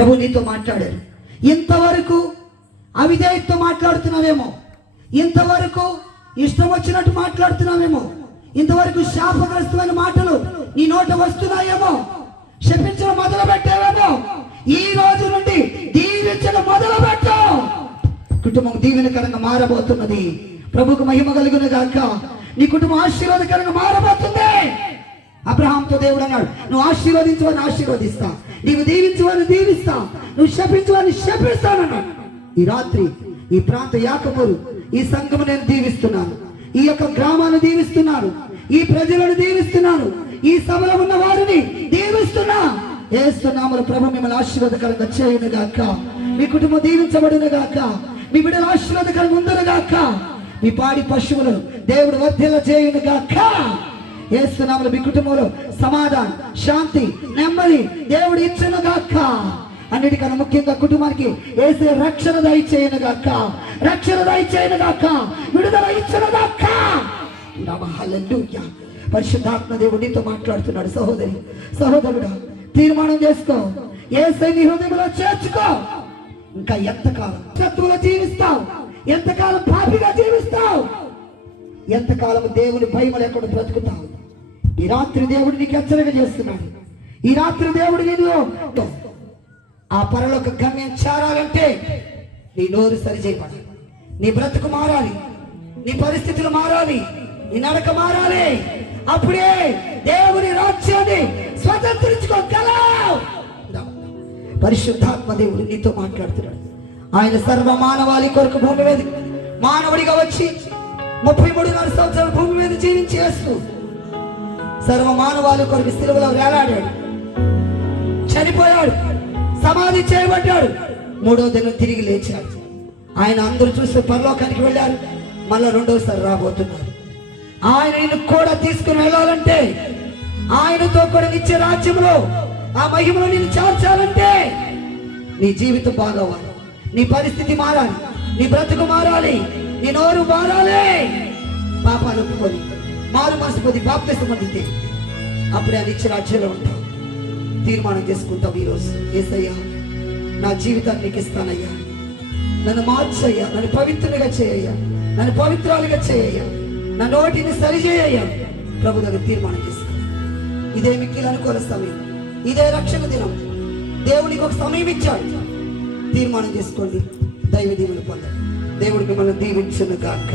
ప్రభు నీతో మాట్లాడారు. ఇంతవరకు అవిధేయతతో మాట్లాడుతున్నావేమో, ఇంతవరకు ఇష్టం వచ్చినట్టు మాట్లాడుతున్నావేమో, ఇంతవరకు శాపగ్రస్తమైన మాటలు నీ నోట వస్తున్నాయేమో, శపించడం మొదలు పెట్టావేమో. ఈ రోజు నుండి దీవించడం మొదలు పెట్టు. కుటుంబం దీవెనకరంగా మారబోతున్నది. ప్రభుకు మహిమ కలుగును గాక. నీ కుటుంబం ఆశీర్వాదకరంగా మారబోతుంది. అబ్రహాంతో దేవుడు అన్నాడు, నువ్వు ఆశీర్వదించవని ఆశీర్వదిస్తా, నీవు దీవించవని దీవిస్తా, నువ్వు శపించవని శపిస్తానన్నాడు. ఈ రాత్రి ఈ ప్రాంత యాకోబు ఈ సంఘము నేను దీవిస్తున్నాను, ఈ యొక్క గ్రామాన్ని దీవిస్తున్నాను, ఈ ప్రజలను దీవిస్తున్నాను, ఈ సభలో ఉన్న వారిని దీవిస్తున్నా. యేసు నామములో ప్రభు మిమ్మల్ని ఆశీర్వాదకరంగా చేయును గాక. మీ కుటుంబం దీవించబడును గాక. మీ బిడ్డలు ఆశీర్వాదకరంగా ఉండును గాక. మీ పాడి పశువులను దేవుడు వర్ధిల్ల చేయును గాక. యేసు నామములో మీ కుటుంబంలో సమాధానం, శాంతి, నెమ్మది దేవుడు ఇచ్చును గాక. అన్నిటికన్నా ముఖ్యంగా కుటుంబానికి యేసు రక్షణ దయచేయును గాక, రక్షణ దయచేయును గాక, విడుదల ఇచ్చును గాక. హల్లెలూయా. పరిశుద్ధాత్మ దేవుడు నీతో మాట్లాడుతున్నాడు. సహోదరి, సహోదరుడా, తీర్మానం చేసుకో, యేసుని నీ హృదయంలో చేర్చుకో. ఇంకా ఎంతకాలం శత్రువులో జీవిస్తావు? ఎంతకాలం పాపిగా జీవిస్తావు? ఎంతకాలం దేవుని భయం లేకుండా బ్రతుకుతావు? ఈ రాత్రి దేవుడు నీకు హెచ్చరిక చేస్తున్నాడు. ఈ రాత్రి దేవుడు నేను ఆ పరలోక గమ్యం చేరాలంటే నీ నోరు సరిచేయబడాలి, నీ బ్రతుకు మారాలి, నీ పరిస్థితులు మారాలి, నీ నడక మారాలి. అప్పుడే దేవుని రాజ్యాన్ని స్వతంత్రించుకోగలవు. పరిశుద్ధాత్మ దేవుడు నీతో మాట్లాడుతున్నాడు. ఆయన సర్వ మానవాళి కొరకు భూమి మీద మానవుడిగా వచ్చి 33.5 సంవత్సరాలు భూమి మీద జీవించేస్తూ సర్వ మానవాళి కొరకు సిలువలో వేలాడాడు, చనిపోయాడు, సమాధి చేయబడ్డాడు, 3వ దినం తిరిగి లేచాడు. ఆయన అందరూ చూస్తే పరలోకానికి వెళ్ళారు, మళ్ళా 2వసారి రాబోతున్నారు. ఆయన నిన్ను కూడా తీసుకుని వెళ్ళాలంటే, ఆయనతో కూడా నిత్య రాజ్యంలో ఆ మహిమలో నిన్ను చేర్చాలంటే నీ జీవితం బాగవ్వాలి, నీ పరిస్థితి మారాలి, నీ బ్రతుకు మారాలి, నీ నోరు మారాలి. పాపాలు ఒప్పుకొని మారు మనసు పొంది బాప్తిసం పొందితే అప్పుడే ఆ నిత్య రాజ్యంలో ఉంటావు. తీర్మానం చేసుకుంటావు ఈరోజు, యేసయ్యా నా జీవితాన్ని నీకు ఇస్తానయ్యా, నన్ను మార్చయ్యా, నన్ను పవిత్రునిగా చేయయ్యా, నన్ను పవిత్రాలుగా చేయయ్యా, నా నోటిని సరిచేయ్యా. ప్రభు దగ్గర తీర్మానం చేసుకో. ఇదే మిక్కిలి అనుకూల సమయం, ఇదే రక్షణ దినం. దేవునికి ఒక సమయం ఇచ్చాడు. తీర్మానం చేసుకోండి, దైవ దీవెన పొందండి. దేవుడు మిమ్మల్ని దీవించును గాక.